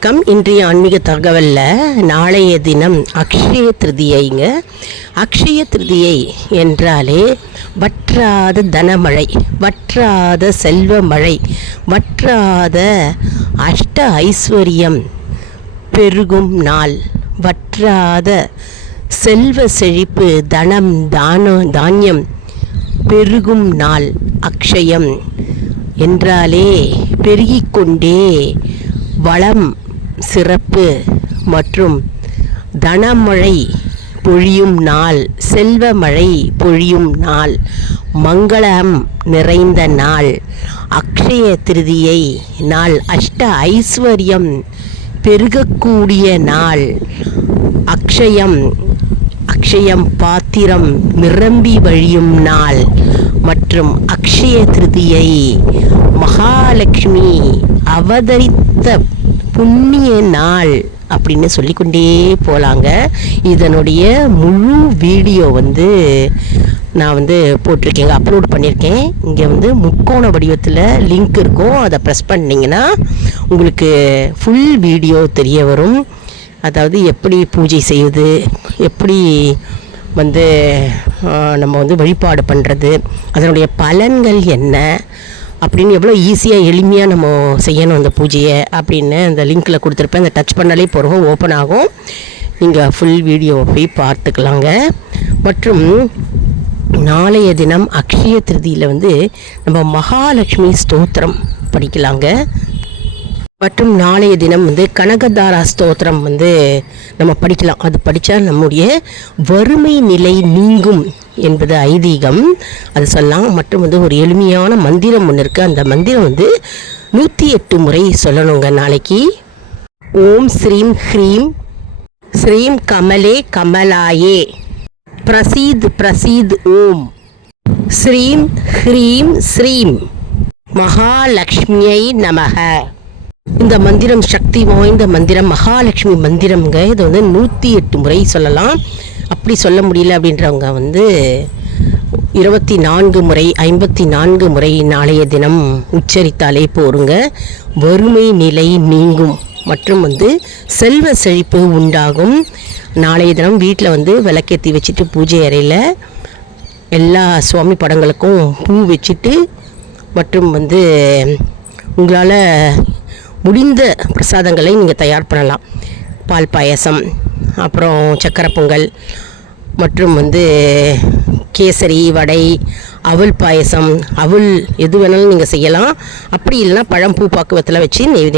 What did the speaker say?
வணக்கம். இன்றைய ஆன்மீக தகவலில் நாளைய தினம் அக்ஷய திருதியைங்க. அக்ஷய திருதியை என்றாலே வற்றாத தனமழை, வற்றாத செல்வ மழை, வற்றாத அஷ்ட ஐஸ்வர்யம் பெருகும் நாள், வற்றாத செல்வ செழிப்பு, தனம் தானியம் பெருகும் நாள். அக்ஷயம் என்றாலே பெருகிக்கொண்டே வளம், சிறப்பு மற்றும் தனமழை பொழியும் நாள், செல்வ மழை பொழியும் நாள், மங்களம் நிறைந்த நாள். அக்ஷய திருதியை நாள் அஷ்ட ஐஸ்வர்யம் பெருகக்கூடிய நாள். அக்ஷயம் பாத்திரம் நிரம்பி வழியும் நாள் மற்றும் அக்ஷய திருதியை மகாலட்சுமி அவதரித்த புண்ணிய நாள் அப்படின்னு சொல்லிக்கொண்டே போகலாங்க. இதனுடைய முழு வீடியோ நான் போட்டிருக்கேங்க, அப்லோட் பண்ணியிருக்கேன். இங்கே முக்கோண வடிவத்தில் லிங்க் இருக்கும், அதை ப்ரெஸ் பண்ணிங்கன்னா உங்களுக்கு ஃபுல் வீடியோ தெரிய வரும். அதாவது எப்படி பூஜை செய்வது, எப்படி நம்ம வழிபாடு பண்ணுறது, அதனுடைய பலன்கள் என்ன அப்படின்னு எவ்வளோ ஈஸியாக எளிமையாக நம்ம செய்யணும் அந்த பூஜையை அப்படின்னு அந்த லிங்க்கில் கொடுத்துருப்பேன். அந்த டச் பண்ணாலே போகிறோம், ஓப்பன் ஆகும். நீங்கள் ஃபுல் வீடியோவை போய் பார்த்துக்கலாங்க. மற்றும் நாளைய தினம் அக்ஷய திருதியில் நம்ம மகாலட்சுமி ஸ்தோத்திரம் படிக்கலாங்க. மற்றும் நாளைய தினம் கனகதாரா ஸ்தோத்திரம் நம்ம படிக்கலாம். அது படித்தா நம்முடைய வறுமை நிலை நீங்கும் என்பது ஐதீகம், அது சொல்லலாம். மற்றும் ஒரு எளிமையான மந்திரம் ஒன்று இருக்குது. அந்த மந்திரம் 108 முறை சொல்லணுங்க நாளைக்கு. ஓம் ஸ்ரீம் ஹ்ரீம் ஸ்ரீம் கமலே கமலாயே பிரசீத் பிரசீத் ஓம் ஸ்ரீம் ஹ்ரீம் ஸ்ரீம் மகாலட்சுமியை நமக. இந்த மந்திரம் சக்தி வாய்ந்த மந்திரம், மகாலட்சுமி மந்திரம்ங்க. இது 108 முறை சொல்லலாம். அப்படி சொல்ல முடியல அப்படின்றவங்க 24 முறை 54 முறை நாளைய தினம் உச்சரித்தாலே போருங்க. வறுமை நிலை நீங்கும் மற்றும் செல்வ செழிப்பு உண்டாகும். நாளைய தினம் வீட்டில் விளக்கேற்றி வச்சுட்டு பூஜை அறையில் எல்லா சுவாமி படங்களுக்கும் பூ வச்சுட்டு மற்றும் உங்களால் முடிந்த பிரசாதங்களை நீங்கள் தயார் பண்ணலாம். பால் பாயசம், அப்புறம் சக்கரை பொங்கல் மற்றும் கேசரி, வடை, அவல் பாயசம், அவல் எது வேணாலும் நீங்கள் செய்யலாம். அப்படி இல்லைன்னா பழம் பூ பாக்குவத்தில் வச்சு நெய்வேத்தியம்